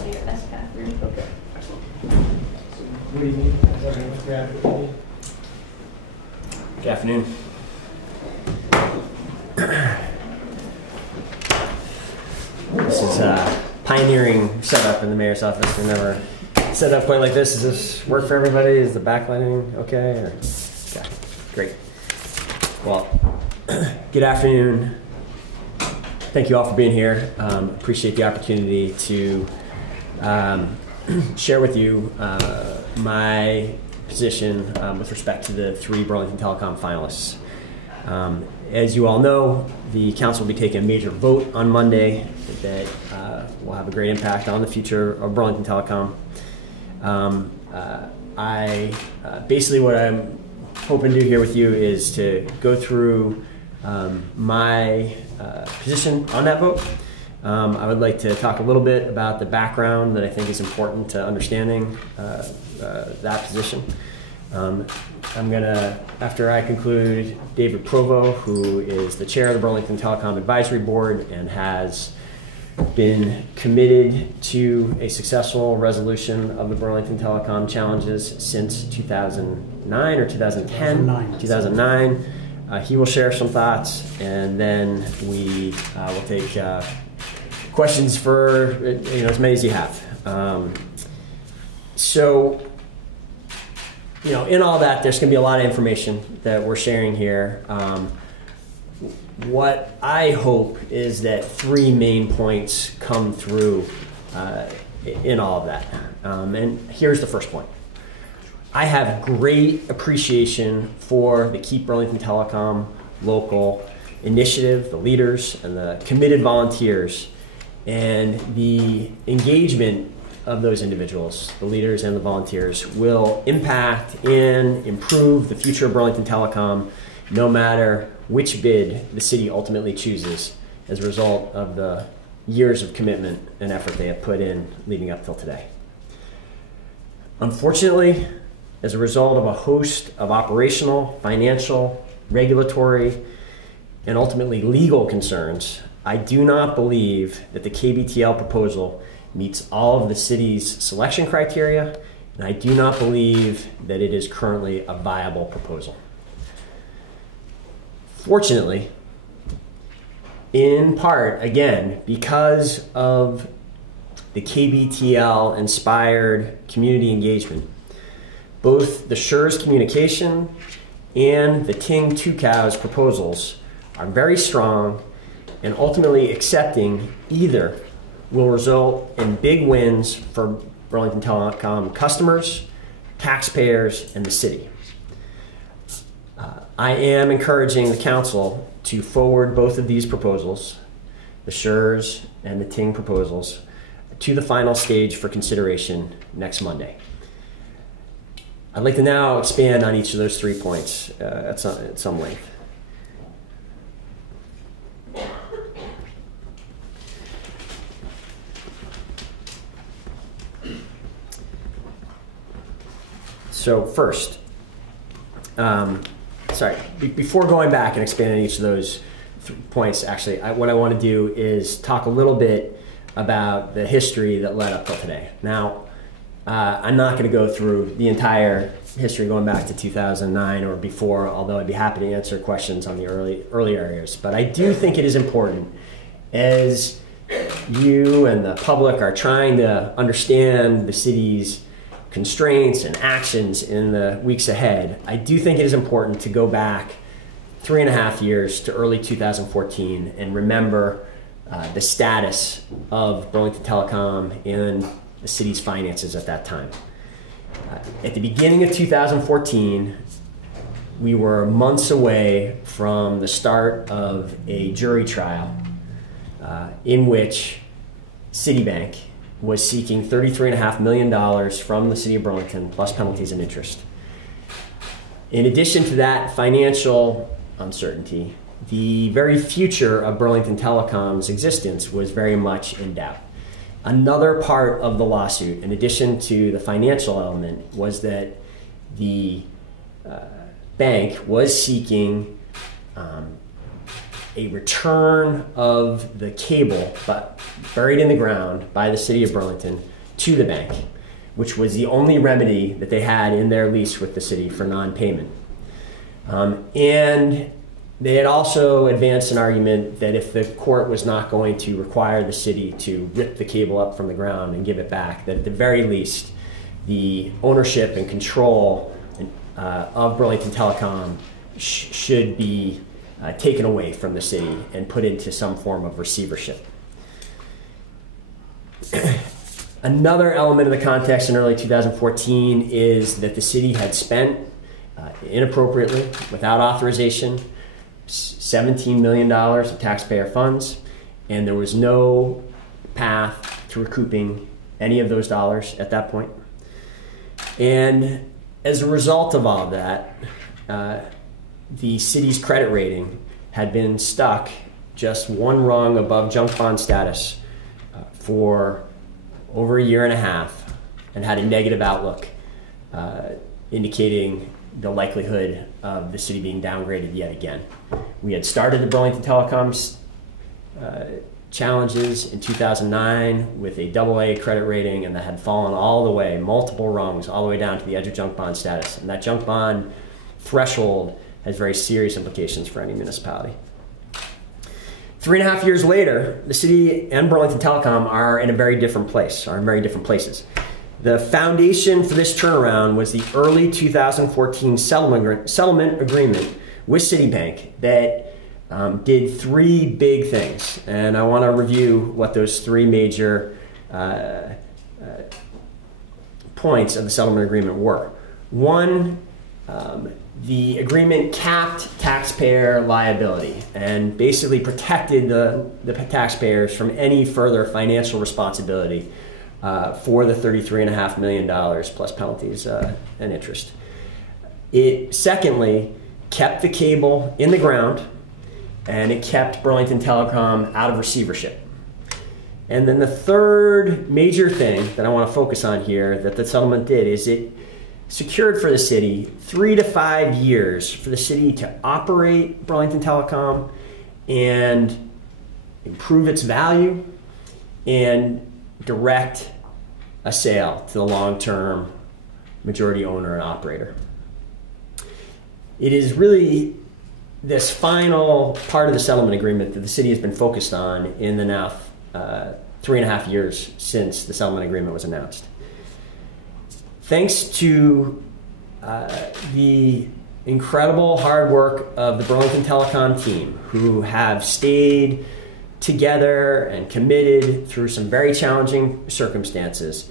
follow your best path through. Okay, excellent. So, good evening. As everyone grab your meeting. Good afternoon. This is a pioneering setup in the mayor's office. We've never set up quite like this. Does this work for everybody? Is the backlighting okay? Or? Okay, great. Well, good afternoon. Thank you all for being here. Appreciate the opportunity to share with you my position with respect to the 3 Burlington Telecom finalists. As you all know, the council will be taking a major vote on Monday that will have a great impact on the future of Burlington Telecom. Basically what I'm hoping to do here with you is to go through my position on that vote. I would like to talk a little bit about the background that I think is important to understanding that position. I'm gonna, after I conclude, David Provost, who is the chair of the Burlington Telecom Advisory Board and has been committed to a successful resolution of the Burlington Telecom challenges since 2009 or 2010? 2009. He will share some thoughts, and then we will take questions for as many as you have. In all that, there's going to be a lot of information that we're sharing here. What I hope is that 3 main points come through in all of that. And here's the first point. I have great appreciation for the Keep Burlington Telecom local initiative, the leaders, and the committed volunteers, and the engagement of those individuals, the leaders and the volunteers, will impact and improve the future of Burlington Telecom no matter which bid the city ultimately chooses as a result of the years of commitment and effort they have put in leading up till today. Unfortunately, as a result of a host of operational, financial, regulatory, and ultimately legal concerns, I do not believe that the KBTL proposal meets all of the city's selection criteria, and I do not believe that it is currently a viable proposal. Fortunately, in part, again, because of the KBTL inspired community engagement, both the SURE's communication and the Ting Two Cows proposals are very strong, and ultimately accepting either will result in big wins for Burlington Telecom customers, taxpayers, and the city. I am encouraging the council to forward both of these proposals, the SURE's and the Ting proposals, to the final stage for consideration next Monday. I'd like to now expand on each of those 3 points at some length. So first, before going back and expanding each of those points, actually, what I want to do is talk a little bit about the history that led up till today. Now, I'm not going to go through the entire history going back to 2009 or before, although I'd be happy to answer questions on the earlier areas. But I do think it is important, as you and the public are trying to understand the city's constraints and actions in the weeks ahead, I do think it is important to go back 3.5 years to early 2014 and remember the status of Burlington Telecom and the city's finances at that time. At the beginning of 2014, we were months away from the start of a jury trial in which Citibank was seeking $33.5 million from the city of Burlington, plus penalties and interest. In addition to that financial uncertainty, the very future of Burlington Telecom's existence was very much in doubt. Another part of the lawsuit, in addition to the financial element, was that the bank was seeking a a return of the cable, but buried in the ground by the city of Burlington, to the bank, which was the only remedy that they had in their lease with the city for non-payment. And they had also advanced an argument that if the court was not going to require the city to rip the cable up from the ground and give it back, that at the very least, the ownership and control of Burlington Telecom should be taken away from the city and put into some form of receivership. Another element of the context in early 2014 is that the city had spent inappropriately, without authorization, $17 million of taxpayer funds, and there was no path to recouping any of those dollars at that point. And as a result of all of that, the city's credit rating had been stuck just one rung above junk bond status for over a year and a half, and had a negative outlook, indicating the likelihood of the city being downgraded yet again. We had started the Burlington Telecom's challenges in 2009 with a AA credit rating, and that had fallen all the way, multiple rungs, all the way down to the edge of junk bond status. And that junk bond threshold has very serious implications for any municipality. 3.5 years later, the city and Burlington Telecom are in a very different place, are in very different places. The foundation for this turnaround was the early 2014 settlement agreement with Citibank that did three big things. And I want to review what those three major points of the settlement agreement were. One, the agreement capped taxpayer liability and basically protected the taxpayers from any further financial responsibility for the $33.5 million plus penalties and interest. It, secondly, kept the cable in the ground, and it kept Burlington Telecom out of receivership. And then the third major thing that I want to focus on here that the settlement did is it secured for the city 3 to 5 years for the city to operate Burlington Telecom and improve its value and direct a sale to the long-term majority owner and operator. It is really this final part of the settlement agreement that the city has been focused on in the now 3.5 years since the settlement agreement was announced. Thanks to the incredible hard work of the Burlington Telecom team, who have stayed together and committed through some very challenging circumstances.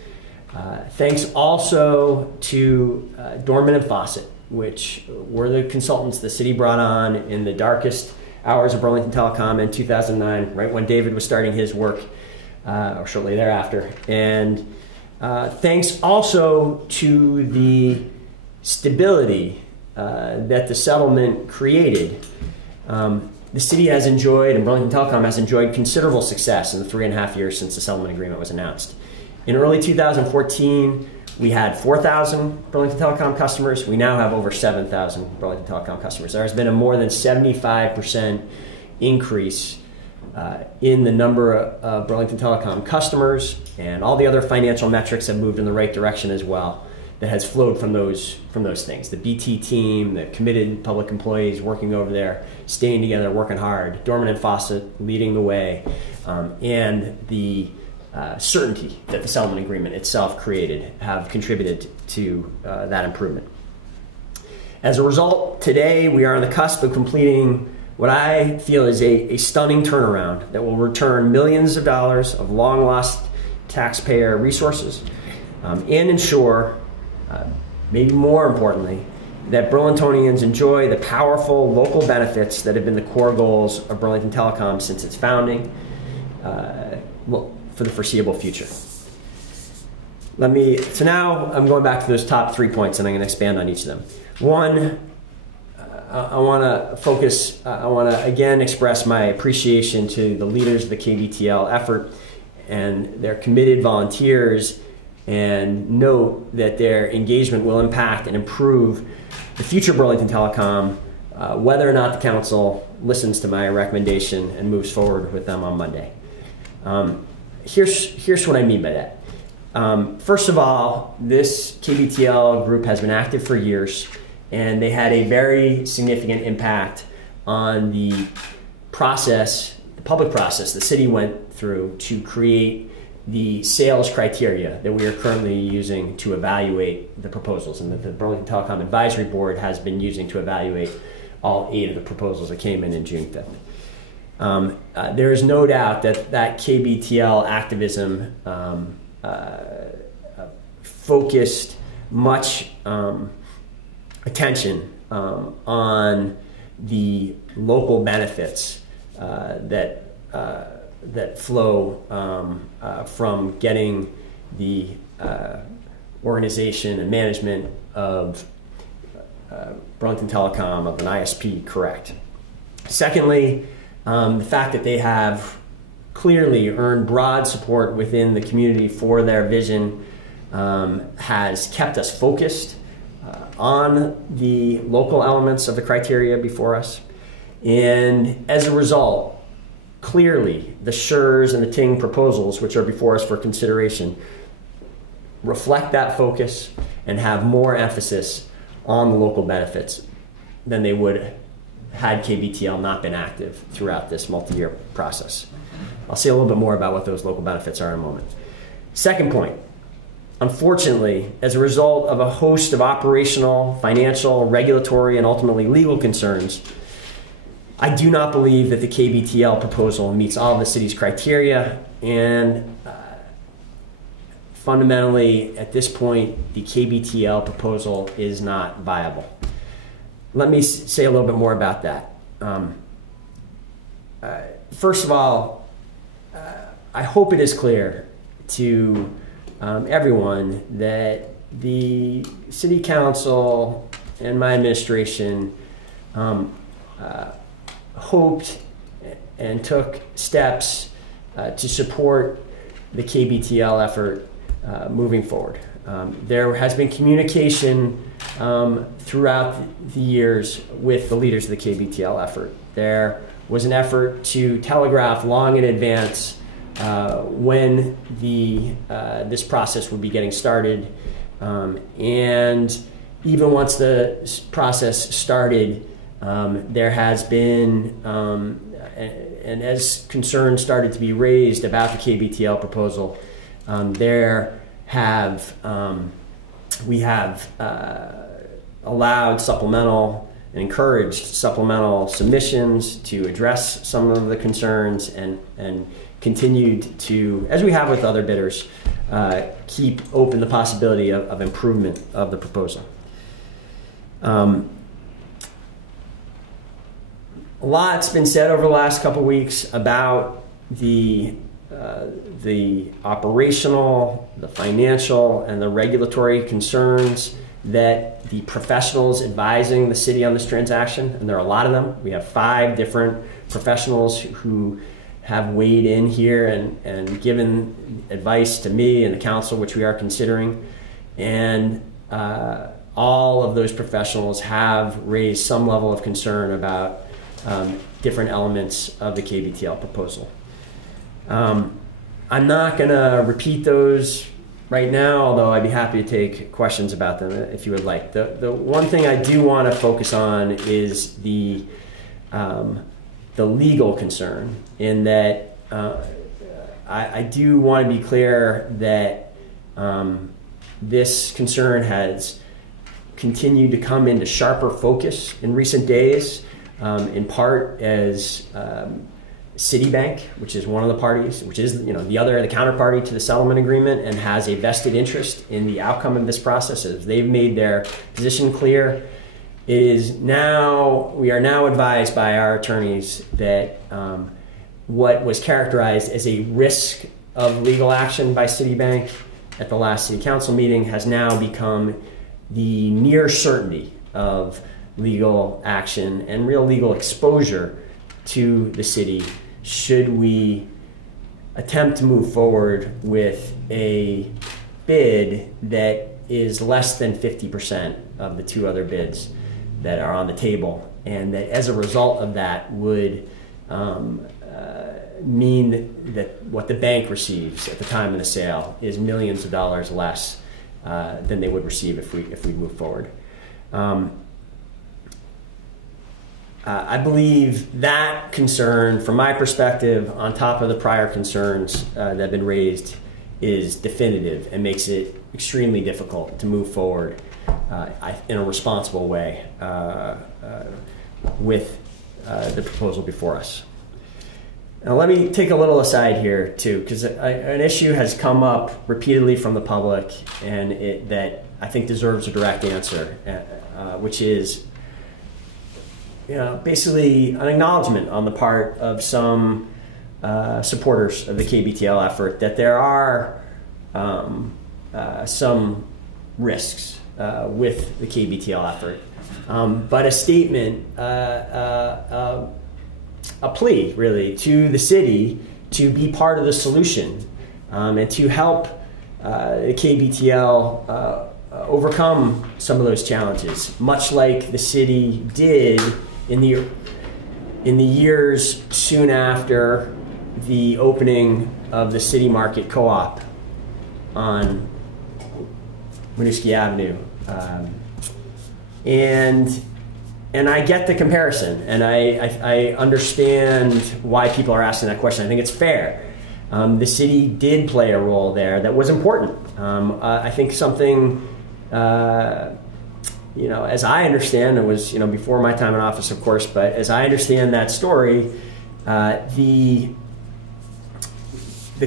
Thanks also to Dorman and Fawcett, which were the consultants the city brought on in the darkest hours of Burlington Telecom in 2009, right when David was starting his work, or shortly thereafter. And thanks also to the stability that the settlement created. The city has enjoyed, and Burlington Telecom has enjoyed, considerable success in the 3.5 years since the settlement agreement was announced. In early 2014, we had 4,000 Burlington Telecom customers. We now have over 7,000 Burlington Telecom customers. There has been a more than 75% increase in the number of Burlington Telecom customers, and all the other financial metrics have moved in the right direction as well. That has flowed from those things. The BT team, the committed public employees working over there, staying together, working hard, Dorman and Fawcett leading the way, and the certainty that the settlement agreement itself created have contributed to that improvement. As a result, today we are on the cusp of completing what I feel is a stunning turnaround that will return millions of dollars of long lost taxpayer resources and ensure, maybe more importantly, that Burlingtonians enjoy the powerful local benefits that have been the core goals of Burlington Telecom since its founding, for the foreseeable future. So now I'm going back to those top 3 points, and I'm going to expand on each of them. One, I want to focus, I want to again express my appreciation to the leaders of the KBTL effort and their committed volunteers, and note that their engagement will impact and improve the future Burlington Telecom, whether or not the council listens to my recommendation and moves forward with them on Monday. Here's what I mean by that. First of all, this KBTL group has been active for years, and they had a very significant impact on the process, the public process the city went through to create the sales criteria that we are currently using to evaluate the proposals, and that the Burlington Telecom Advisory Board has been using to evaluate all 8 of the proposals that came in June 5th. There is no doubt that KBTL activism focused much attention on the local benefits that flow from getting the organization and management of Burlington Telecom, of an ISP, correct. Secondly, the fact that they have clearly earned broad support within the community for their vision has kept us focused on the local elements of the criteria before us. And as a result, clearly the SURES and the TING proposals, which are before us for consideration, reflect that focus and have more emphasis on the local benefits than they would had KBTL not been active throughout this multi-year process. I'll say a little bit more about what those local benefits are in a moment. Second point, unfortunately, as a result of a host of operational, financial, regulatory, and ultimately legal concerns, I do not believe that the KBTL proposal meets all of the city's criteria, and fundamentally, at this point, the KBTL proposal is not viable. Let me say a little bit more about that. First of all, I hope it is clear to everyone that the City Council and my administration hoped and took steps to support the KBTL effort moving forward. There has been communication throughout the years with the leaders of the KBTL effort. There was an effort to telegraph long in advance when this process would be getting started, and even once the process started, there has been, and as concerns started to be raised about the KBTL proposal, we have allowed supplemental and encouraged supplemental submissions to address some of the concerns, and continued to, as we have with other bidders, keep open the possibility of improvement of the proposal. A lot's been said over the last couple weeks about the operational, the financial, and the regulatory concerns that the professionals advising the city on this transaction, and there are a lot of them. We have 5 different professionals who have weighed in here and given advice to me and the council, which we are considering. And all of those professionals have raised some level of concern about different elements of the KBTL proposal. I'm not going to repeat those right now, although I'd be happy to take questions about them if you would like. The one thing I do want to focus on is the legal concern, in that I do want to be clear that this concern has continued to come into sharper focus in recent days, in part as Citibank, which is one of the parties, which is the counterparty to the settlement agreement, and has a vested interest in the outcome of this process. As they've made their position clear, we are now advised by our attorneys that what was characterized as a risk of legal action by Citibank at the last City Council meeting has now become the near certainty of legal action and real legal exposure to the city should we attempt to move forward with a bid that is less than 50% of the 2 other bids that are on the table. and that as a result of that would mean that what the bank receives at the time of the sale is millions of dollars less than they would receive if we move forward. I believe that concern, from my perspective, on top of the prior concerns that have been raised, is definitive and makes it extremely difficult to move forward in a responsible way with the proposal before us. Now let me take a little aside here too, because an issue has come up repeatedly from the public and that I think deserves a direct answer, which is basically an acknowledgement on the part of some supporters of the KBTL effort that there are some risks with the KBTL effort, but a statement, a plea really to the city to be part of the solution and to help the KBTL overcome some of those challenges, much like the city did in the years soon after the opening of the City Market Co-op on Winooski Avenue. And I get the comparison, and I understand why people are asking that question. I think it's fair. The city did play a role there that was important. I think something, as I understand, it was before my time in office, of course, but as I understand that story, the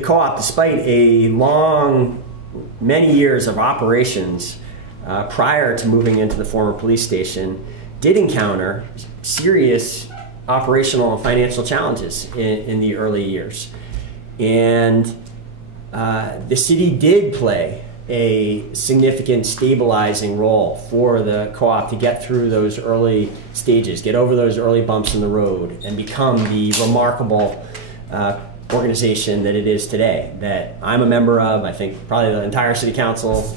co-op, despite a many years of operations prior to moving into the former police station, did encounter serious operational and financial challenges in the early years. And the city did play a significant stabilizing role for the co-op to get through those early stages, get over those early bumps in the road, and become the remarkable organization that it is today, that I'm a member of. I think probably the entire city council.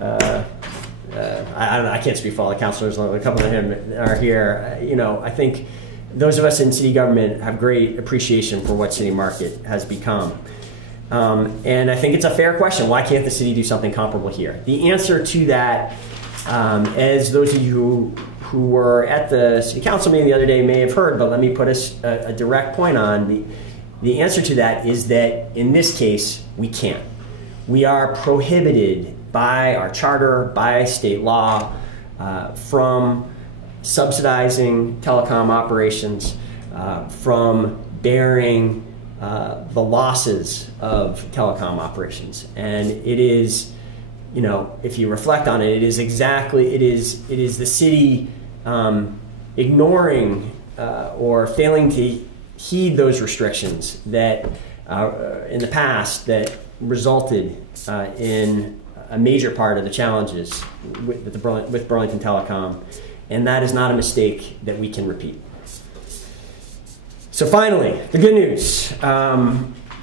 I don't know, I can't speak for all the councilors, a couple of them are here. I think those of us in city government have great appreciation for what City Market has become. And I think it's a fair question. Why can't the city do something comparable here? The answer to that, as those of you who were at the city council meeting the other day may have heard, but let me put a direct point on, the answer to that is that in this case, we can't. We are prohibited by our charter, by state law, from subsidizing telecom operations, from bearing the losses of telecom operations. And it is, if you reflect on it, it is the city ignoring or failing to heed those restrictions that in the past that resulted in a major part of the challenges with Burlington Telecom, and that is not a mistake that we can repeat. So finally, the good news.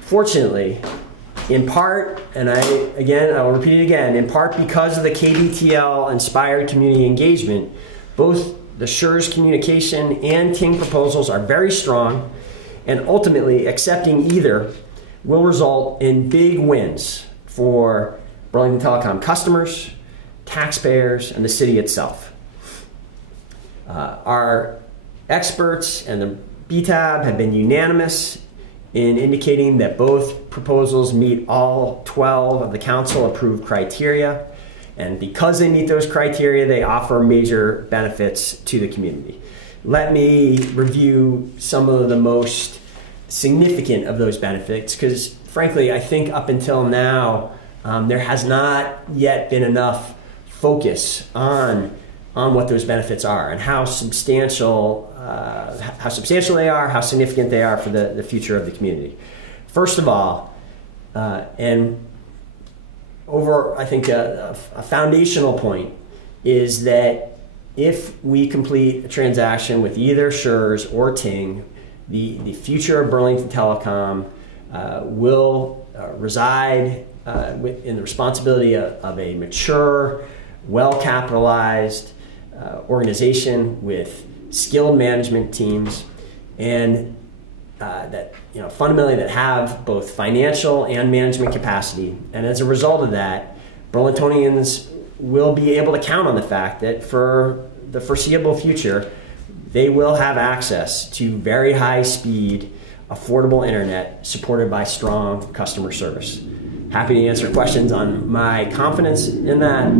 Fortunately, in part, and I'll repeat it again, in part because of the KBTL-inspired community engagement, both the SURE's communication and Ting proposals are very strong, and ultimately accepting either will result in big wins for Burlington Telecom customers, taxpayers, and the city itself. Our experts and the BTAB have been unanimous in indicating that both proposals meet all 12 of the council-approved criteria, and because they meet those criteria, they offer major benefits to the community. Let me review some of the most significant of those benefits, because frankly, I think up until now, there has not yet been enough focus on what those benefits are and how substantial they are, how significant they are for the future of the community. First of all, and I think a foundational point is that if we complete a transaction with either SURE's or Ting, the future of Burlington Telecom will reside in the responsibility of a mature, well-capitalized organization with skilled management teams, and that fundamentally that have both financial and management capacity. And as a result of that, Burlingtonians will be able to count on the fact that for the foreseeable future, they will have access to very high speed, affordable internet supported by strong customer service. Happy to answer questions on my confidence in that.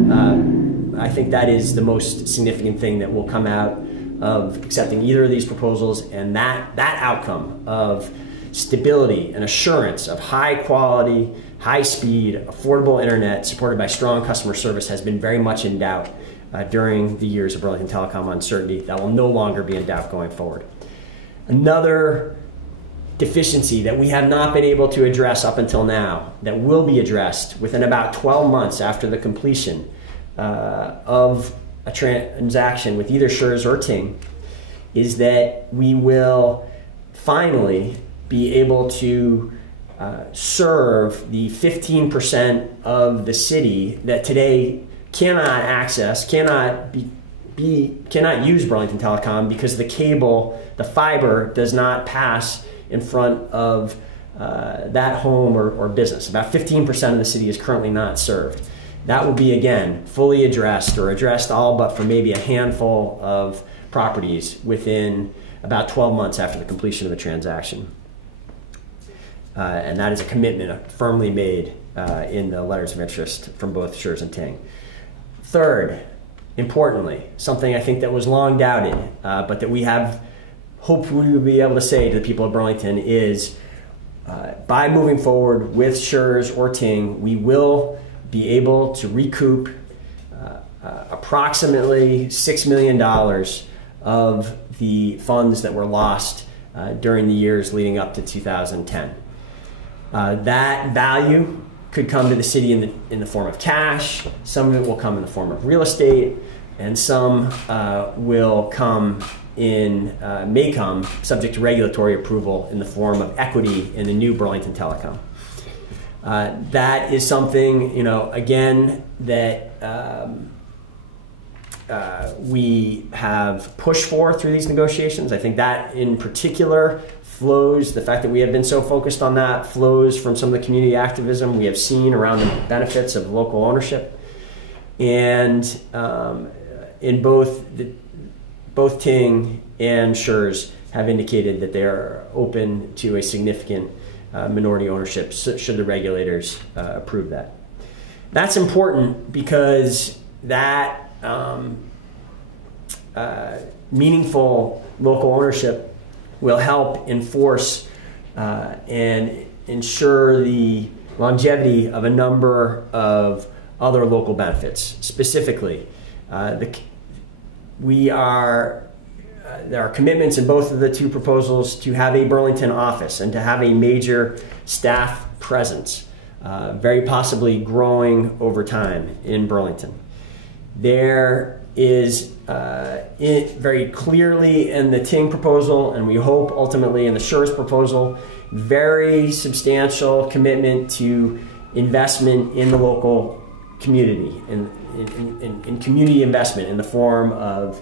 I think that is the most significant thing that will come out of accepting either of these proposals, and that outcome of stability and assurance of high quality, high speed, affordable internet supported by strong customer service has been very much in doubt during the years of Burlington Telecom uncertainty. That will no longer be in doubt going forward. Another deficiency that we have not been able to address up until now that will be addressed within about 12 months after the completion of a transaction with either Schurz or Ting is that we will finally be able to serve the 15% of the city that today cannot access, cannot use Burlington Telecom because the cable, the fiber, does not pass in front of that home or business. About 15% of the city is currently not served. That will be, again, fully addressed or addressed all but for maybe a handful of properties within about 12 months after the completion of the transaction. And that is a commitment firmly made in the letters of interest from both Schurz and Ting. Third, importantly, something I think that was long doubted, but that we have hoped we would be able to say to the people of Burlington is by moving forward with Schurz or Ting, we will be able to recoup approximately $6 million of the funds that were lost during the years leading up to 2010. That value could come to the city in the form of cash, some of it will come in the form of real estate, and some will come may come subject to regulatory approval in the form of equity in the new Burlington Telecom. That is something, again, that we have pushed for through these negotiations. I think that in particular flows, the fact that we have been so focused on that flows from some of the community activism we have seen around the benefits of local ownership. And in both Ting and Schurz have indicated that they are open to a significant minority ownership should the regulators approve that. That's important because that meaningful local ownership will help enforce and ensure the longevity of a number of other local benefits. Specifically, there are commitments in both of the two proposals to have a Burlington office and to have a major staff presence, very possibly growing over time in Burlington. There is very clearly in the Ting proposal, and we hope ultimately in the Schurz proposal, very substantial commitment to investment in the local community, in community investment in the form of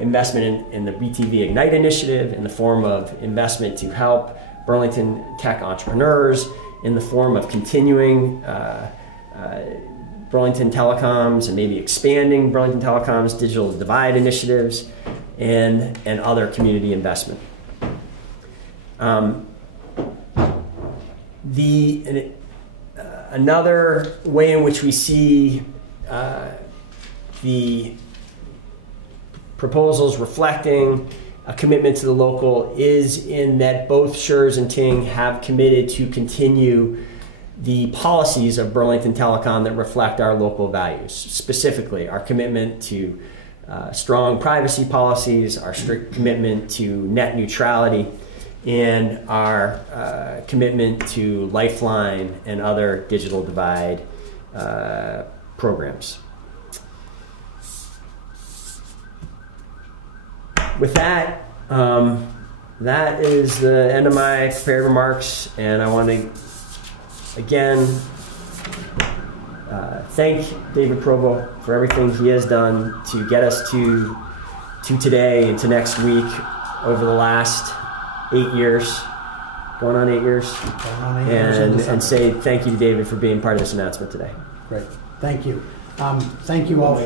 investment in the BTV Ignite initiative, in the form of investment to help Burlington tech entrepreneurs, in the form of continuing Burlington Telecom's and maybe expanding Burlington Telecom's digital divide initiatives, and other community investment. Another way in which we see the proposals reflecting a commitment to the local is in that both Schurz and Ting have committed to continue the policies of Burlington Telecom that reflect our local values, specifically our commitment to strong privacy policies, our strict commitment to net neutrality, and our commitment to Lifeline and other digital divide programs. With that, that is the end of my prepared remarks, and I want to again thank David Provost for everything he has done to get us to to today and to next week over the last 8 years, going on 8 years, and say thank you to David for being part of this announcement today. Great. Thank you. Thank you all.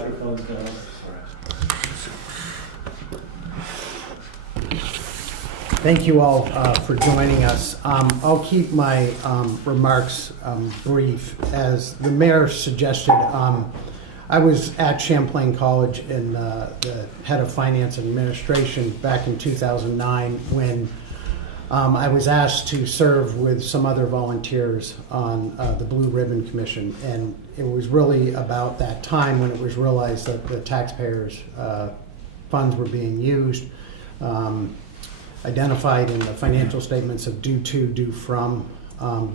Thank you all for joining us. I'll keep my remarks brief. As the mayor suggested, I was at Champlain College in the head of finance and administration back in 2009 when I was asked to serve with some other volunteers on the Blue Ribbon Commission. And it was really about that time when it was realized that the taxpayers' funds were being used, identified in the financial statements of due to, due from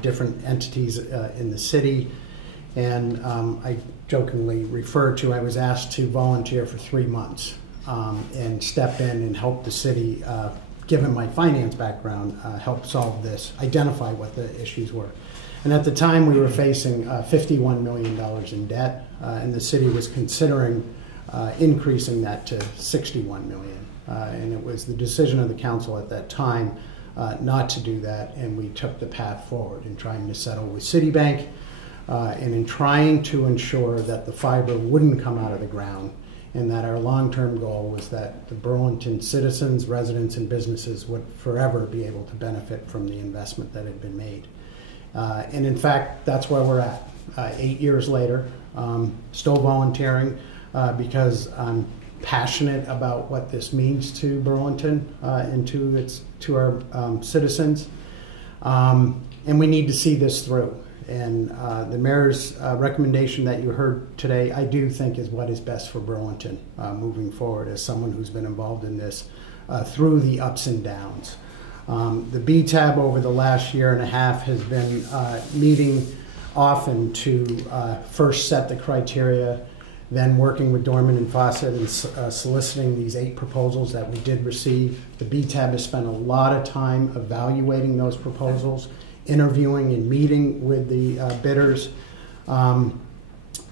different entities in the city. And I jokingly refer to, I was asked to volunteer for 3 months and step in and help the city, given my finance background, help solve this, identify what the issues were. And at the time we were facing $51 million in debt, and the city was considering increasing that to $61 million. And it was the decision of the council at that time not to do that, and we took the path forward in trying to settle with Citibank and in trying to ensure that the fiber wouldn't come out of the ground, and that our long-term goal was that the Burlington citizens, residents, and businesses would forever be able to benefit from the investment that had been made. And in fact, that's where we're at. 8 years later, still volunteering because I'm passionate about what this means to Burlington and to our citizens. And we need to see this through. And the mayor's recommendation that you heard today, I do think is what is best for Burlington moving forward as someone who's been involved in this through the ups and downs. The BTAB over the last year and a half has been meeting often to first set the criteria, then working with Dorman and Fawcett and soliciting these 8 proposals that we did receive. The BTAB has spent a lot of time evaluating those proposals, interviewing and meeting with the bidders.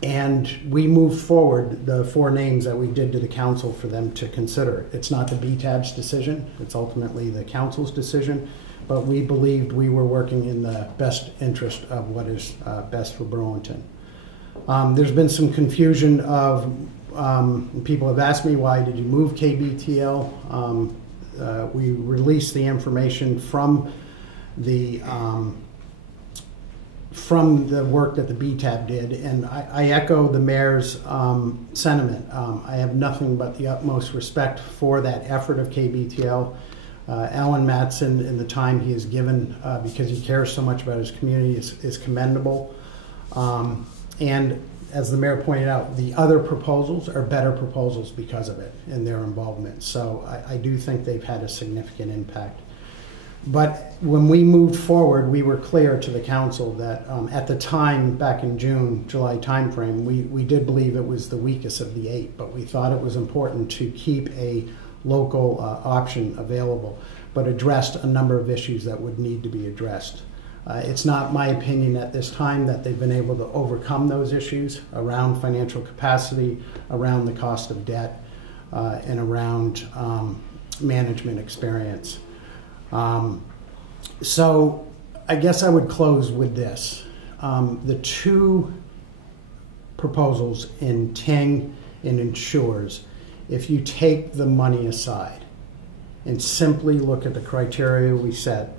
And we moved forward the 4 names that we did to the council for them to consider. It's not the BTAB's decision, it's ultimately the council's decision, but we believed we were working in the best interest of what is best for Burlington. There's been some confusion of, people have asked me, why did you move KBTL? We released the information from the work that the BTAB did, and I echo the mayor's sentiment. I have nothing but the utmost respect for that effort of KBTL. Alan Matson, and the time he has given because he cares so much about his community, is commendable. And as the mayor pointed out, the other proposals are better proposals because of it and their involvement. So I do think they've had a significant impact. But when we moved forward, we were clear to the council that at the time, back in June, July timeframe, we did believe it was the weakest of the 8, but we thought it was important to keep a local option available, but addressed a number of issues that would need to be addressed. It's not my opinion at this time that they've been able to overcome those issues around financial capacity, around the cost of debt, and around management experience. So I guess I would close with this. The 2 proposals in Ting and in Shores, if you take the money aside and simply look at the criteria we set,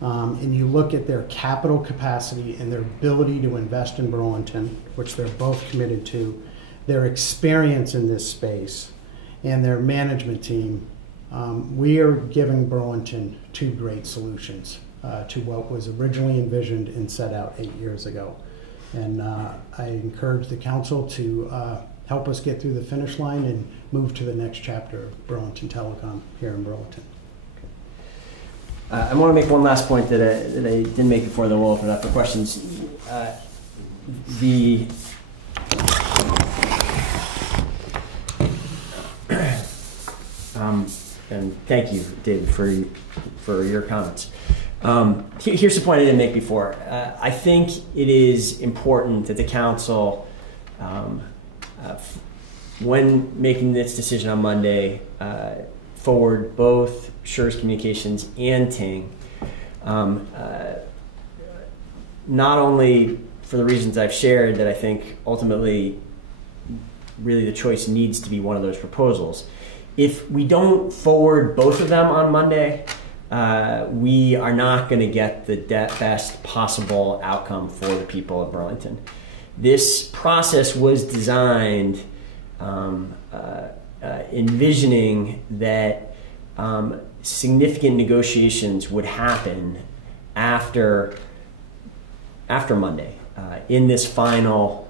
and you look at their capital capacity and their ability to invest in Burlington, which they're both committed to, their experience in this space, and their management team, we are giving Burlington 2 great solutions to what was originally envisioned and set out 8 years ago. And I encourage the council to help us get through the finish line and move to the next chapter of Burlington Telecom here in Burlington. I want to make one last point that I didn't make before, then we'll open it up for questions. And thank you, David, for your comments. Here's the point I didn't make before. I think it is important that the council when making this decision on Monday, forward both Schurz Communications and Ting, not only for the reasons I've shared, that I think ultimately really the choice needs to be one of those proposals. If we don't forward both of them on Monday, we are not going to get the best possible outcome for the people of Burlington. This process was designed envisioning that significant negotiations would happen after Monday in this final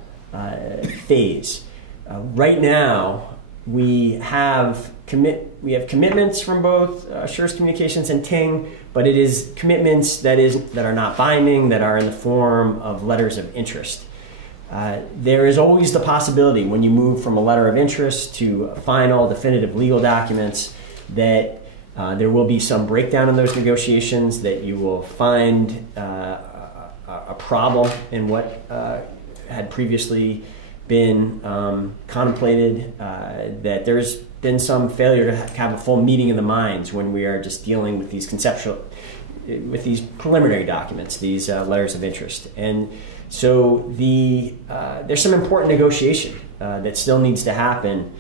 phase. Right now, we have commitments from both Schurz Communications and Ting, but it is commitments that are not binding, that are in the form of letters of interest. There is always the possibility when you move from a letter of interest to final definitive legal documents that there will be some breakdown in those negotiations, that you will find a problem in what had previously been contemplated, that there's been some failure to have a full meeting of the minds when we are just dealing with these these preliminary documents, these letters of interest. And so there's some important negotiation that still needs to happen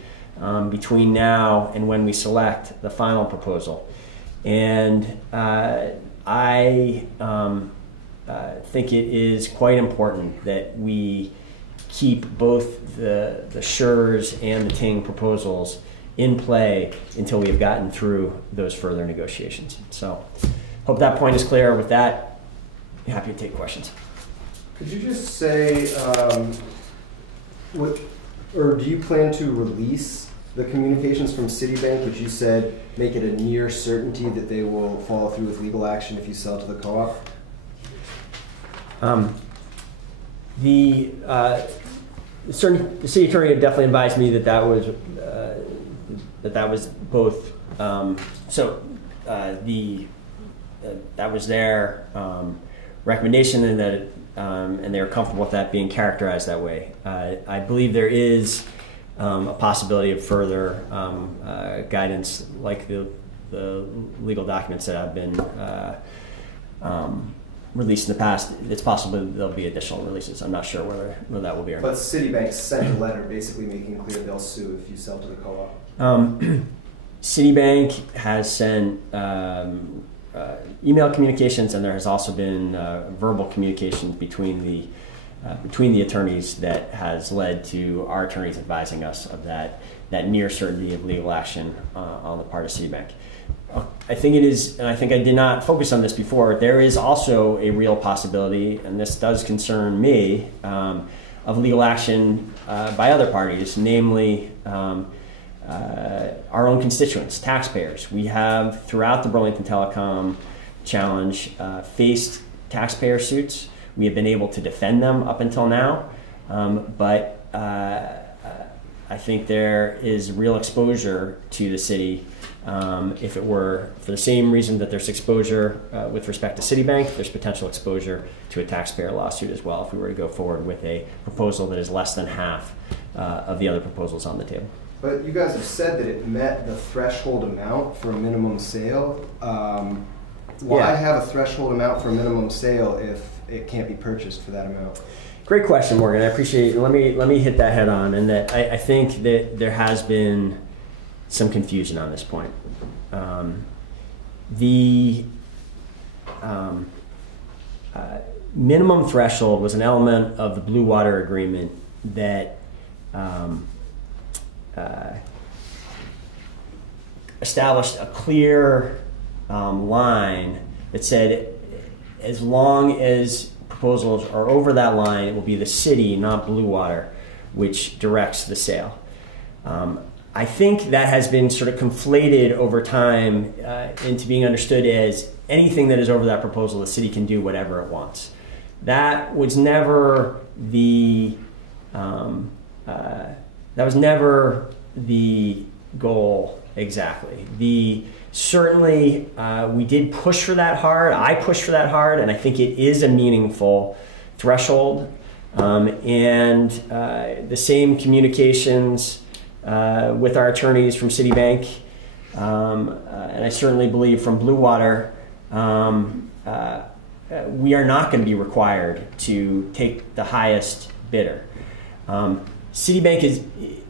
between now and when we select the final proposal. And I think it is quite important that we keep both the Schurz and the Ting proposals in play until we have gotten through those further negotiations. So hope that point is clear. With that, I'm happy to take questions. Could you just say, or do you plan to release the communications from Citibank, which you said make it a near certainty that they will follow through with legal action if you sell to the co-op? The city attorney had definitely advised me that that was both. That was their recommendation, and that and they were comfortable with that being characterized that way. I believe there is a possibility of further guidance, like the legal documents that have been released in the past. It's possible there'll be additional releases. I'm not sure whether that will be or not. But Citibank sent a letter basically making clear they'll sue if you sell to the co-op. Citibank has sent email communications, and there has also been verbal communications between the attorneys that has led to our attorneys advising us of that near certainty of legal action on the part of Citibank. I think it is, and I think I did not focus on this before, there is also a real possibility, and this does concern me, of legal action by other parties, namely our own constituents, taxpayers. We have, throughout the Burlington Telecom challenge, faced taxpayer suits. We have been able to defend them up until now, but I think there is real exposure to the city. If it were for the same reason that there's exposure with respect to Citibank, there's potential exposure to a taxpayer lawsuit as well if we were to go forward with a proposal that is less than half of the other proposals on the table. But you guys have said that it met the threshold amount for a minimum sale. Why have a threshold amount for a minimum sale if it can't be purchased for that amount? Great question, Morgan. I appreciate it. Let me hit that head on. And that I think that there has been some confusion on this point. The minimum threshold was an element of the Blue Water Agreement that established a clear line that said as long as proposals are over that line, it will be the city, not Blue Water, which directs the sale. I think that has been sort of conflated over time into being understood as anything that is over that proposal, the city can do whatever it wants. That was never the goal exactly. Certainly we did push for that hard. I pushed for that hard, and I think it is a meaningful threshold. And the same communications with our attorneys from Citibank, and I certainly believe from Blue Water, we are not going to be required to take the highest bidder. Citibank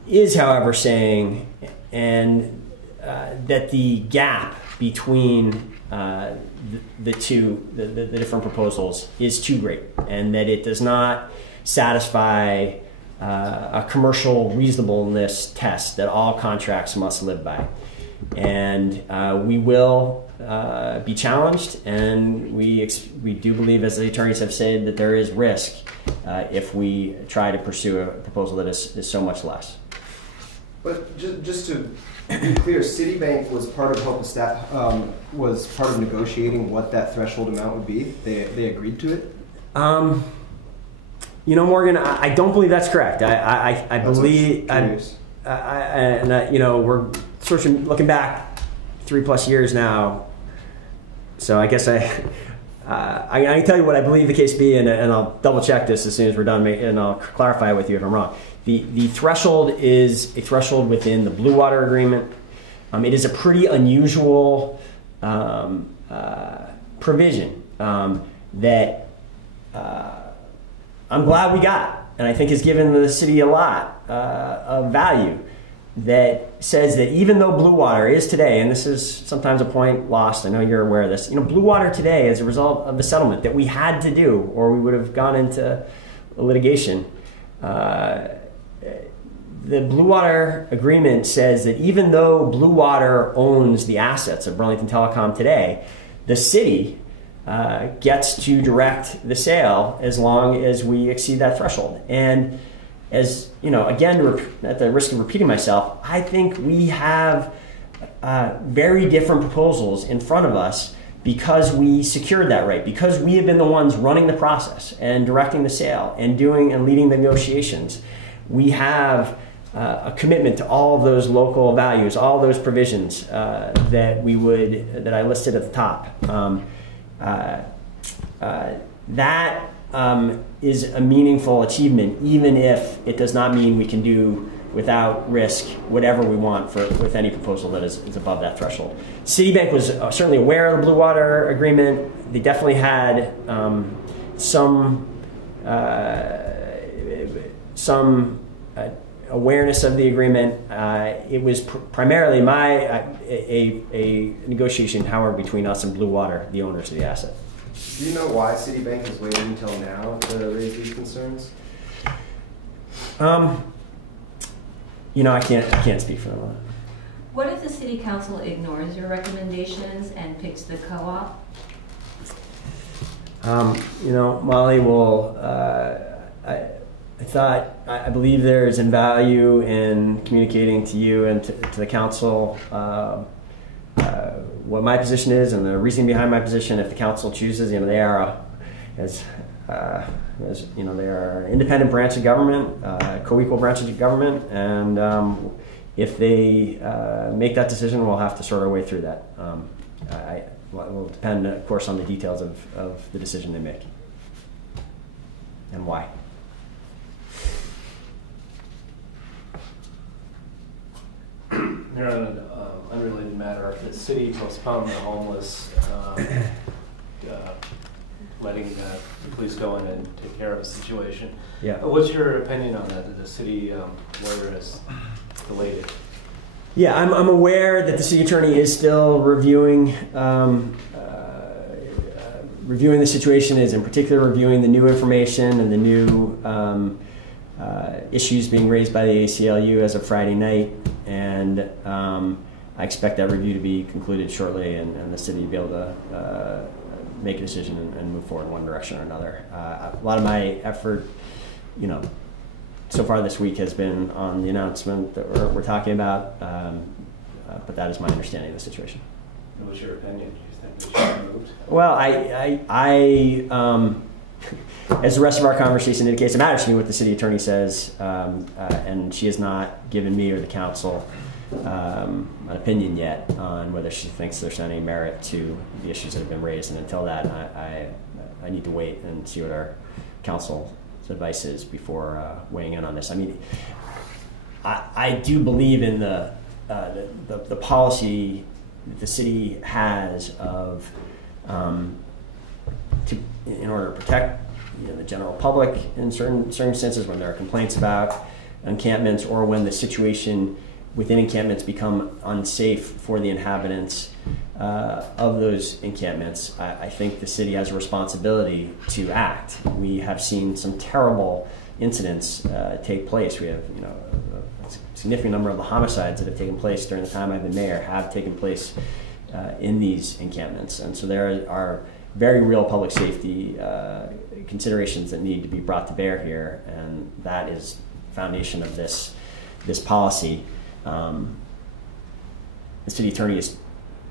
is, however, saying that the gap between the different proposals is too great, and that it does not satisfy a commercial reasonableness test that all contracts must live by. And we will be challenged, and we do believe, as the attorneys have said, that there is risk if we try to pursue a proposal that is so much less. But just to be clear, Citibank was part of was part of negotiating what that threshold amount would be. They agreed to it. You know, Morgan, I don't believe that's correct. I believe, you know, we're sort of looking back 3+ years now. So I guess I can tell you what I believe the case be, and I'll double check this as soon as we're done, and I'll clarify with you if I'm wrong. The threshold is a threshold within the Blue Water agreement. It is a pretty unusual provision that I'm glad we got, and I think has given the city a lot of value, that says that even though Blue Water is today, and this is sometimes a point lost, I know you're aware of this, you know, Blue Water today, as a result of the settlement that we had to do, or we would have gone into litigation, the Blue Water agreement says that even though Blue Water owns the assets of Burlington Telecom today, the city gets to direct the sale as long as we exceed that threshold. And as you know, again, at the risk of repeating myself, I think we have very different proposals in front of us because we secured that right, because we have been the ones running the process and directing the sale and doing and leading the negotiations. We have a commitment to all of those local values, all those provisions that I listed at the top. That is a meaningful achievement, even if it does not mean we can do without risk whatever we want with any proposal that is above that threshold. Citibank was certainly aware of the Blue Water agreement. They definitely had some awareness of the agreement. It was primarily a negotiation, however, between us and Blue Water, the owners of the asset. Do you know why Citibank has waited until now to raise these concerns? You know, I can't speak for them. What if the city council ignores your recommendations and picks the co-op? You know, Molly will. I believe there is value in communicating to you and to the council what my position is and the reasoning behind my position. If the council chooses, you know, they are as you know, they are an independent branch of government, co-equal branch of government, and if they make that decision, we'll have to sort our way through that. It will depend, of course, on the details of the decision they make and why. Here on an unrelated matter, the city postponed the homeless, letting the police go in and take care of the situation. Yeah. What's your opinion on that? That the city lawyer has delayed it? Yeah, I'm aware that the city attorney is still reviewing reviewing the situation, is in particular reviewing the new information and the new issues being raised by the ACLU as of Friday night, and I expect that review to be concluded shortly, and the city to be able to make a decision and move forward in one direction or another. A lot of my effort, you know, so far this week has been on the announcement that we're talking about, but that is my understanding of the situation. And what's your opinion? Do you think we should be moved? Well, as the rest of our conversation indicates, it matters to me what the city attorney says, and she has not given me or the council an opinion yet on whether she thinks there's any merit to the issues that have been raised. And until that, I need to wait and see what our council's advice is before weighing in on this. I mean, I do believe in the policy that the city has of in order to protect the general public in certain circumstances when there are complaints about encampments or when the situation within encampments become unsafe for the inhabitants of those encampments. I think the city has a responsibility to act. We have seen some terrible incidents take place. We have a significant number of the homicides that have taken place during the time I've been mayor have taken place in these encampments, and so there are very real public safety considerations that need to be brought to bear here, and that is the foundation of this policy. The city attorney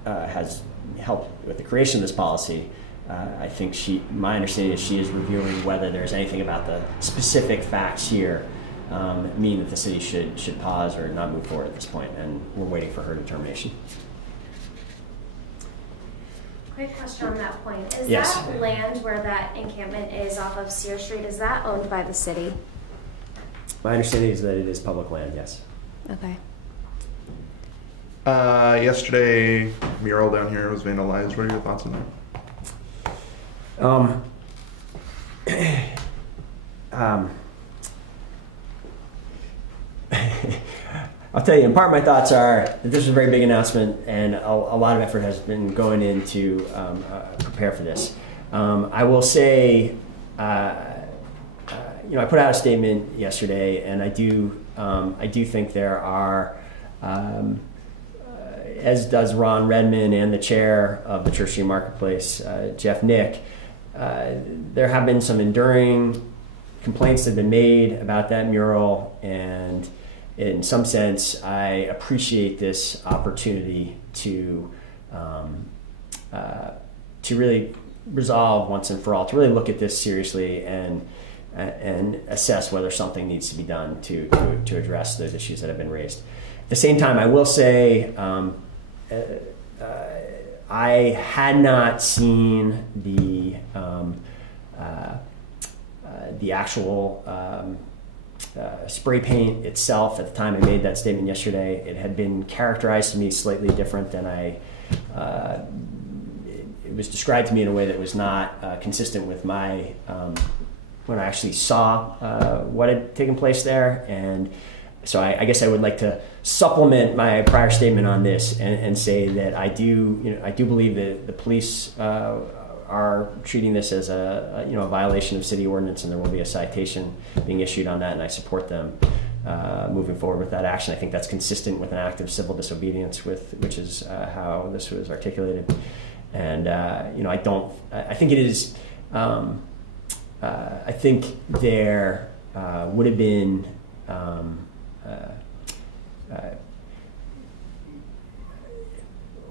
has helped with the creation of this policy. I think my understanding is she is reviewing whether there's anything about the specific facts here mean that the city should pause or not move forward at this point, and we're waiting for her determination. Quick question on that point. Is Yes. that land where that encampment is off of Sear Street, is that owned by the city? My understanding is that it is public land, yes. Okay. Yesterday, mural down here was vandalized. What are your thoughts on that? I'll tell you, in part my thoughts are that this was a very big announcement and a lot of effort has been going in to prepare for this. I will say, I put out a statement yesterday, and I do think there are, as does Ron Redmond and the chair of the Church Street Marketplace, Jeff Nick, there have been some enduring complaints that have been made about that mural, and in some sense, I appreciate this opportunity to really resolve once and for all, to really look at this seriously and assess whether something needs to be done to address those issues that have been raised. At the same time, I will say I had not seen the actual spray paint itself at the time I made that statement yesterday. It had been characterized to me slightly different than it was described to me in a way that was not consistent with my when I actually saw what had taken place there. And so I guess I would like to supplement my prior statement on this and say that I do believe that the police are treating this as a violation of city ordinance, and there will be a citation being issued on that, and I support them moving forward with that action. I think that's consistent with an act of civil disobedience, which is how this was articulated. And I think it is. I think there would have been.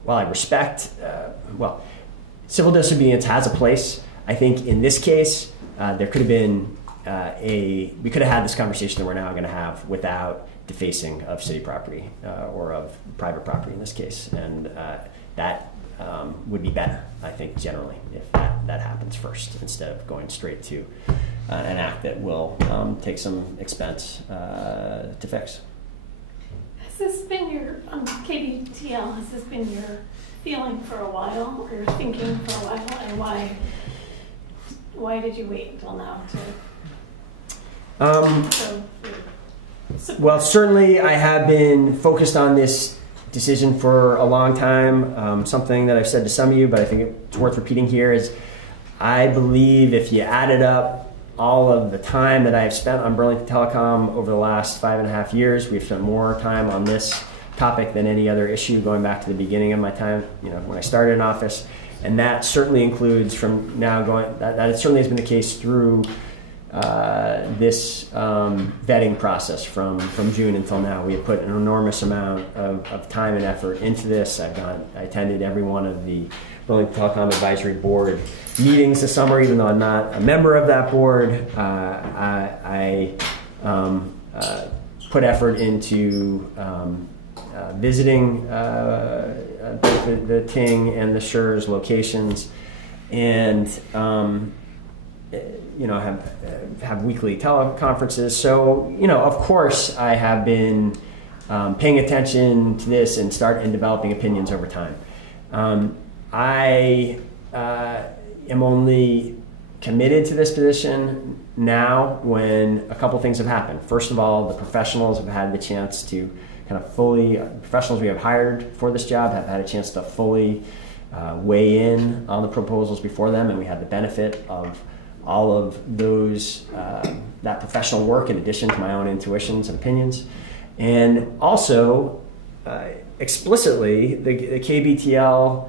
While I respect, civil disobedience has a place. I think in this case, there could have been we could have had this conversation that we're now going to have without defacing of city property or of private property in this case, and that would be better, I think, generally, if that happens first instead of going straight to an act that will take some expense to fix. Has this been your, KBTL, has this been your feeling for a while, or your thinking for a while, and why did you wait until now to well, certainly I have been focused on this decision for a long time. Something that I've said to some of you, but I think it's worth repeating here, is I believe if you added up all of the time that I've spent on Burlington Telecom over the last 5.5 years, we've spent more time on this topic than any other issue going back to the beginning of my time, when I started in office. And that certainly includes from now going, that certainly has been the case through this vetting process from June until now. We have put an enormous amount of time and effort into this. I attended every one of the Burlington Telecom Advisory Board meetings this summer, even though I'm not a member of that board. I put effort into visiting the Ting and the Schurz locations, and have weekly teleconferences. So, of course, I have been paying attention to this and developing opinions over time. I am only committed to this position now when a couple things have happened. First of all, the professionals have had the chance to professionals we have hired for this job have had a chance to fully weigh in on the proposals before them, and we had the benefit of all of those, that professional work in addition to my own intuitions and opinions. And also, explicitly, the KBTL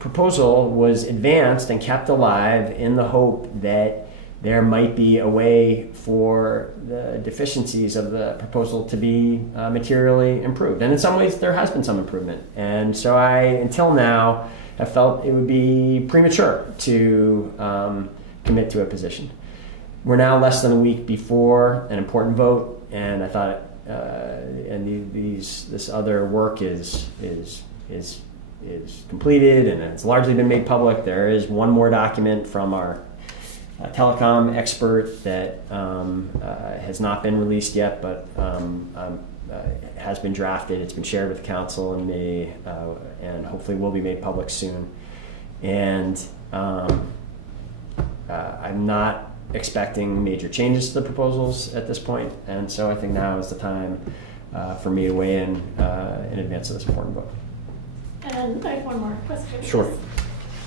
proposal was advanced and kept alive in the hope that there might be a way for the deficiencies of the proposal to be materially improved. And in some ways, there has been some improvement. And so I, until now, have felt it would be premature to commit to a position. We're now less than a week before an important vote, and I thought, this other work is completed and it's largely been made public. There is one more document from our telecom expert that has not been released yet, but has been drafted. It's been shared with the council and me, and hopefully will be made public soon. And I'm not expecting major changes to the proposals at this point, and so I think now is the time for me to weigh in advance of this important vote. And I have one more question. Sure.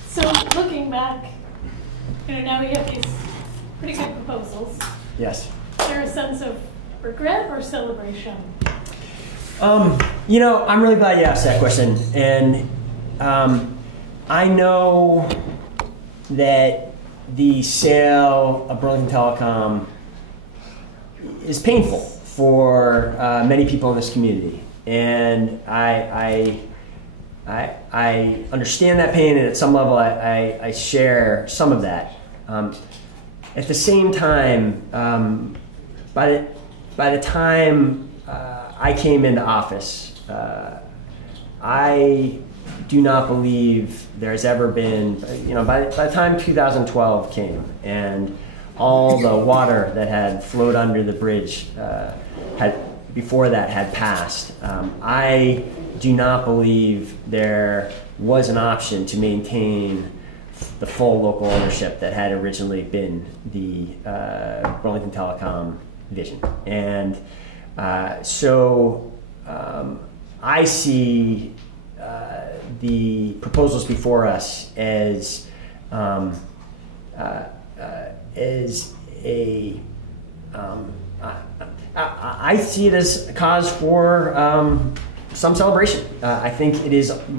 So looking back, now we have these pretty good proposals. Yes. Is there a sense of regret or celebration? I'm really glad you asked that question. And I know that the sale of Burlington Telecom is painful for many people in this community. And I understand that pain, and at some level I share some of that. At the same time, by the time I came into office, I do not believe there's ever been, by the time 2012 came and all the water that had flowed under the bridge before that had passed, I do not believe there was an option to maintain the full local ownership that had originally been the Burlington Telecom vision. And so I see the proposals before us as I see it as a cause for some celebration. I think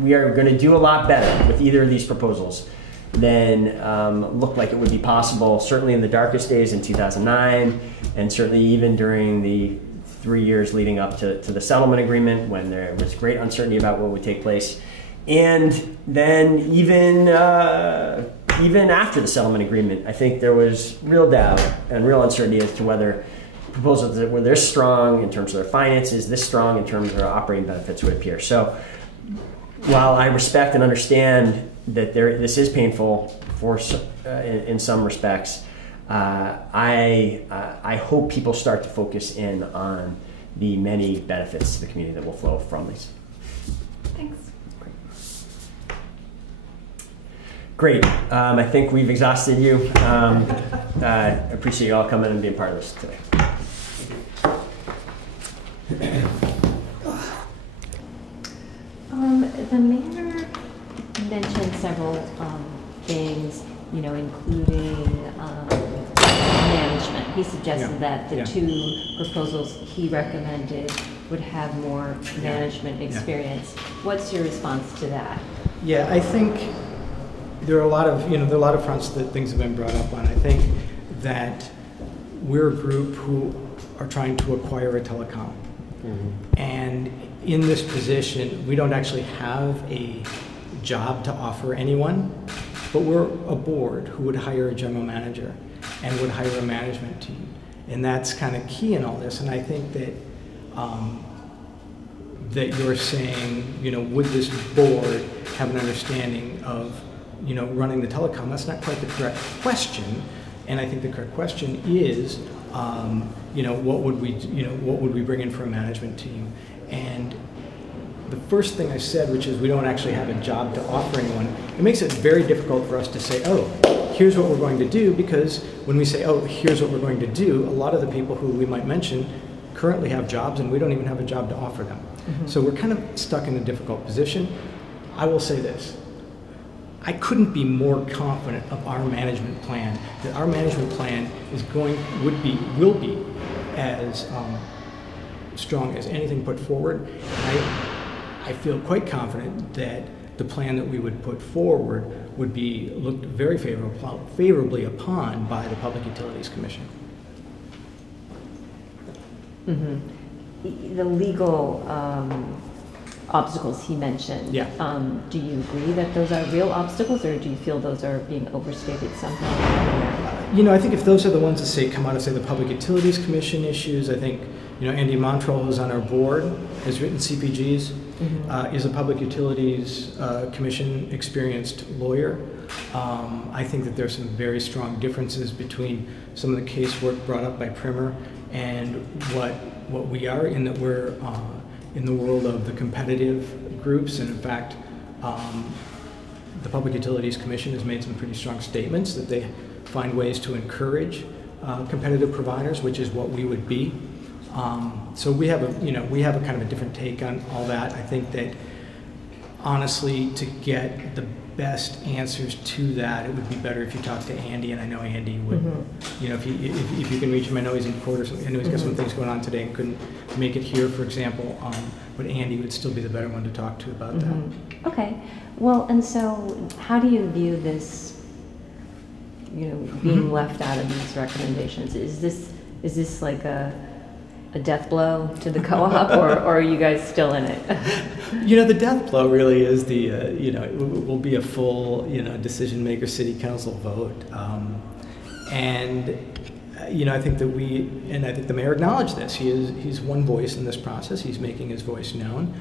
we are going to do a lot better with either of these proposals than looked like it would be possible, certainly in the darkest days in 2009, and certainly even during the 3 years leading up to the settlement agreement, when there was great uncertainty about what would take place. And then even after the settlement agreement, I think there was real doubt and real uncertainty as to whether proposals that were this strong in terms of their finances, this strong in terms of their operating benefits would appear. So while I respect and understand that this is painful in some respects, I hope people start to focus in on the many benefits to the community that will flow from these. Thanks. Great. I think we've exhausted you. I appreciate you all coming and being part of this today. The mayor mentioned several things, including management. He suggested that the two proposals he recommended would have more management experience. What's your response to that? Yeah, I think there are a lot of fronts that things have been brought up on. I think that we're a group who are trying to acquire a telecom. Mm-hmm. And in this position, we don't actually have a job to offer anyone, but we're a board who would hire a general manager and would hire a management team. And that's kind of key in all this. And I think that that you're saying, would this board have an understanding of running the telecom. That's not quite the correct question. And I think the correct question is, what would we bring in for a management team? And the first thing I said, which is we don't actually have a job to offer anyone, it makes it very difficult for us to say, oh, here's what we're going to do, because when we say, oh, here's what we're going to do, a lot of the people who we might mention currently have jobs and we don't even have a job to offer them. Mm-hmm. So we're kind of stuck in a difficult position. I will say this. I couldn't be more confident of our management plan, that our management plan will be as strong as anything put forward. I feel quite confident that the plan that we would put forward would be looked very favorably upon by the Public Utilities Commission. Mm-hmm. The legal obstacles he mentioned, do you agree that those are real obstacles, or do you feel those are being overstated somehow? I think if those are the ones that come out of, say, the Public Utilities Commission issues, I think, Andy Montrell, who's on our board, has written CPGs, is a Public Utilities Commission experienced lawyer. I think that there's some very strong differences between some of the casework brought up by Primer and what we are, in that we're in the world of the competitive groups. And in fact, the Public Utilities Commission has made some pretty strong statements that they find ways to encourage competitive providers, which is what we would be. So we have a kind of a different take on all that. I think that honestly, to get the best answers to that, it would be better if you talk to Andy, and I know Andy would, if you can reach him. I know he's in court or something. I know he's got some things going on today and couldn't make it here, for example, but Andy would still be the better one to talk to about that. Okay. Well, and so how do you view this, being left out of these recommendations? Is this like a death blow to the co-op, or are you guys still in it? The death blow really is it will be a full, decision maker city council vote. I think that I think the mayor acknowledged this. He's one voice in this process. He's making his voice known.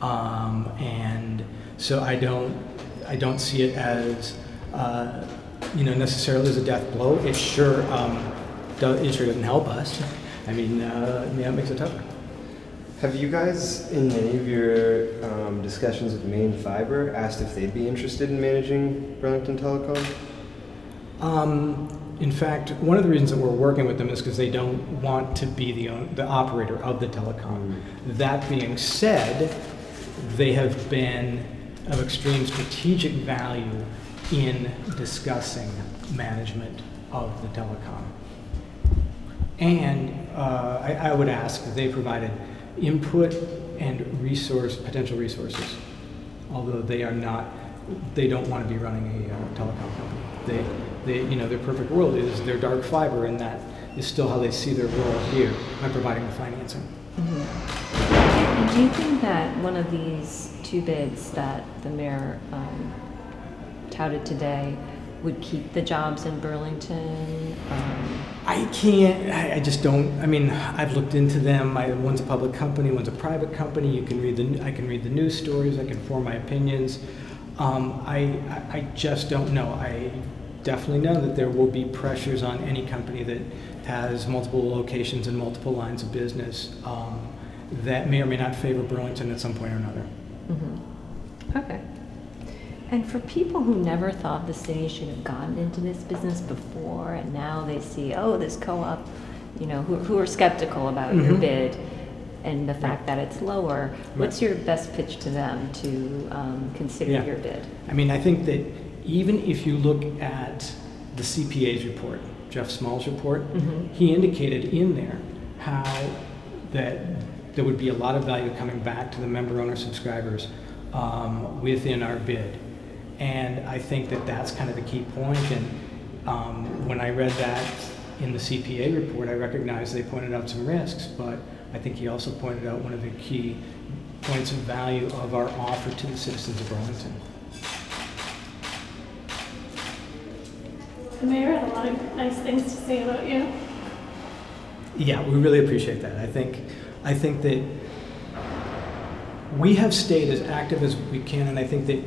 And so I don't see it as, necessarily as a death blow. It sure doesn't help us. I mean, it makes it tougher. Have you guys, in any of your discussions with Maine Fiber, asked if they'd be interested in managing Burlington Telecom? In fact, one of the reasons that we're working with them is because they don't want to be the operator of the telecom. That being said, they have been of extreme strategic value in discussing management of the telecom. And I would ask that they provided input and potential resources, although they don't want to be running a telecom company. Their perfect world is their dark fiber, and that is still how they see their role here by providing the financing. And do you think that one of these two bids that the mayor touted today would keep the jobs in Burlington? I just don't. I mean, I've looked into them. One's a public company, one's a private company. I can read the news stories. I can form my opinions. I just don't know. I definitely know that there will be pressures on any company that has multiple locations and multiple lines of business that may or may not favor Burlington at some point or another. Okay. And for people who never thought the city should have gotten into this business before, and now they see, this co-op, who are skeptical about your bid and the fact that it's lower, what's your best pitch to them to consider your bid? I mean, I think that even if you look at the CPA's report, Jeff Small's report, he indicated in there how that there would be a lot of value coming back to the member owner subscribers within our bid. And I think that that's kind of the key point. And when I read that in the CPA report, I recognized they pointed out some risks, but I think he also pointed out one of the key points of value of our offer to the citizens of Burlington. The mayor had a lot of nice things to say about you. Yeah, we really appreciate that. I think that we have stayed as active as we can, and I think that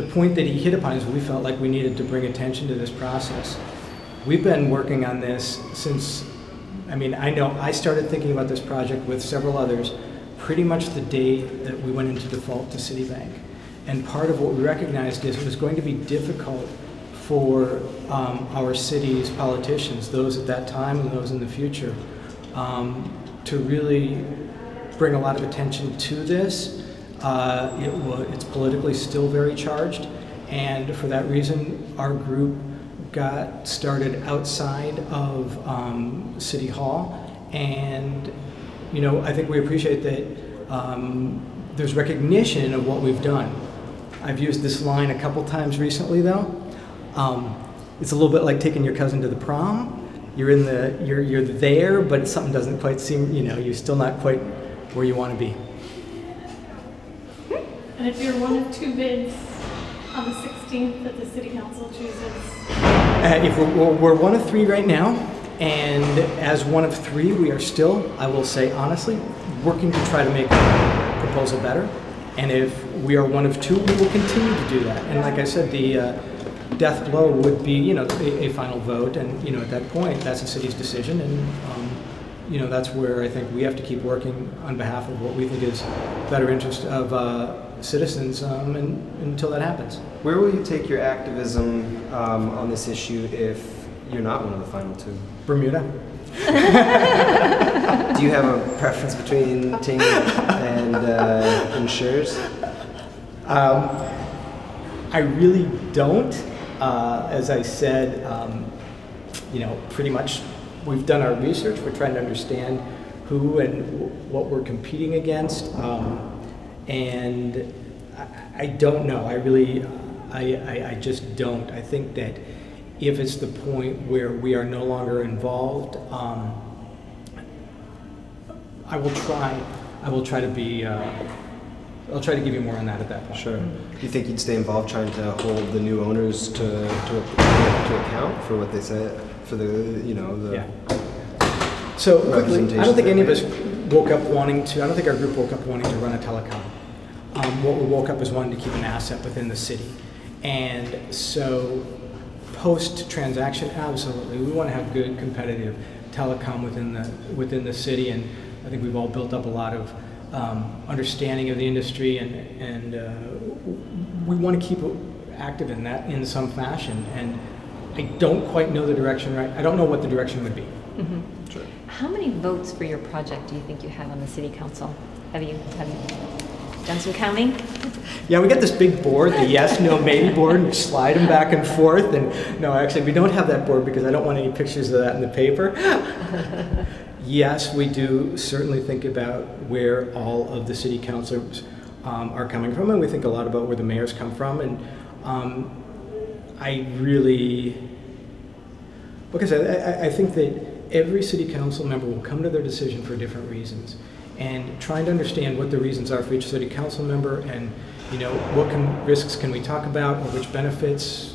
the point that he hit upon is we felt like we needed to bring attention to this process. We've been working on this since, I know I started thinking about this project with several others pretty much the day that we went into default to Citibank. And part of what we recognized is it was going to be difficult for our city's politicians, those at that time and those in the future, to really bring a lot of attention to this. It's politically still very charged, and for that reason, our group got started outside of City Hall, and I think we appreciate that there's recognition of what we've done. I've used this line a couple times recently, though. It's a little bit like taking your cousin to the prom. You're there, but something doesn't quite seem, you're still not quite where you want to be. And if you're one of 2 bids on the 16th that the city council chooses? If we're one of 3 right now, and as one of 3, we are still, I will say honestly, working to try to make the proposal better. And if we are one of 2, we will continue to do that. And like I said, the death blow would be, a final vote, and at that point, that's the city's decision, and that's where I think we have to keep working on behalf of what we think is better interest of citizens, until that happens. Where will you take your activism on this issue if you're not one of the final 2? Bermuda. Do you have a preference between Ting and insurers? I really don't. As I said, pretty much we've done our research. We're trying to understand who and what we're competing against. And I don't know. I just don't. I think that if it's the point where we are no longer involved, I will try to be. I'll try to give you more on that at that point. Sure. Do you think you'd stay involved trying to hold the new owners to account for what they said, for the Yeah. So quickly, I don't think any of us woke up wanting to. I don't think our group woke up wanting to run a telecom. What we woke up is wanting to keep an asset within the city, and so post-transaction, absolutely, we want to have good competitive telecom within the city, and I think we've all built up a lot of understanding of the industry, and we want to keep it active in that in some fashion. And I don't quite know the direction. Right, I don't know what the direction would be. Mm-hmm. Sure. How many votes for your project do you think you have on the city council? Have you done some counting? Yeah, we got this big board, the yes, no, maybe board, and we slide them back and forth. And no, actually, we don't have that board because I don't want any pictures of that in the paper. Yes, we do certainly think about where all of the city councilors are coming from, and we think a lot about where the mayors come from. And I think that every city council member will come to their decision for different reasons. And trying to understand what the reasons are for each city council member, and what risks can we talk about, or which benefits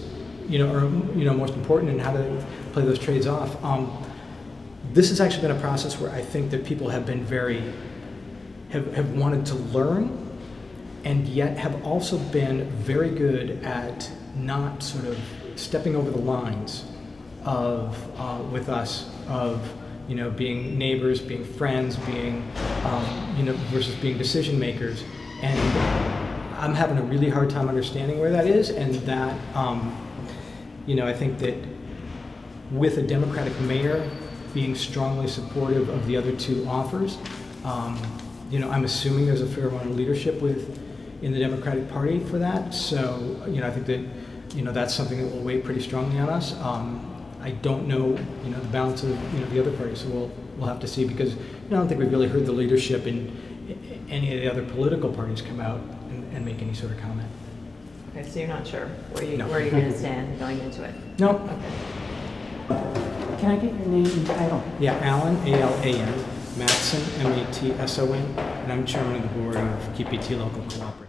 are most important, and how to play those trades off. This has actually been a process where I think that people have been have wanted to learn, and yet have also been very good at not sort of stepping over the lines of with us of being neighbors, being friends, being versus being decision makers. And I'm having a really hard time understanding where that is, and that I think that with a Democratic mayor being strongly supportive of the other 2 offers, I'm assuming there's a fair amount of leadership in the Democratic Party for that. So I think that that's something that will weigh pretty strongly on us. I don't know the balance of the other parties, so we'll have to see, because I don't think we've really heard the leadership in any of the other political parties come out and make any sort of comment. Okay, so you're not sure where you're No. going to stand going into it? No. Okay. Can I get your name and title? Yeah, Alan, A-L-A-N, Matson, M-A-T-S-O-N, and I'm chairman of the board of KPT Local Cooperative.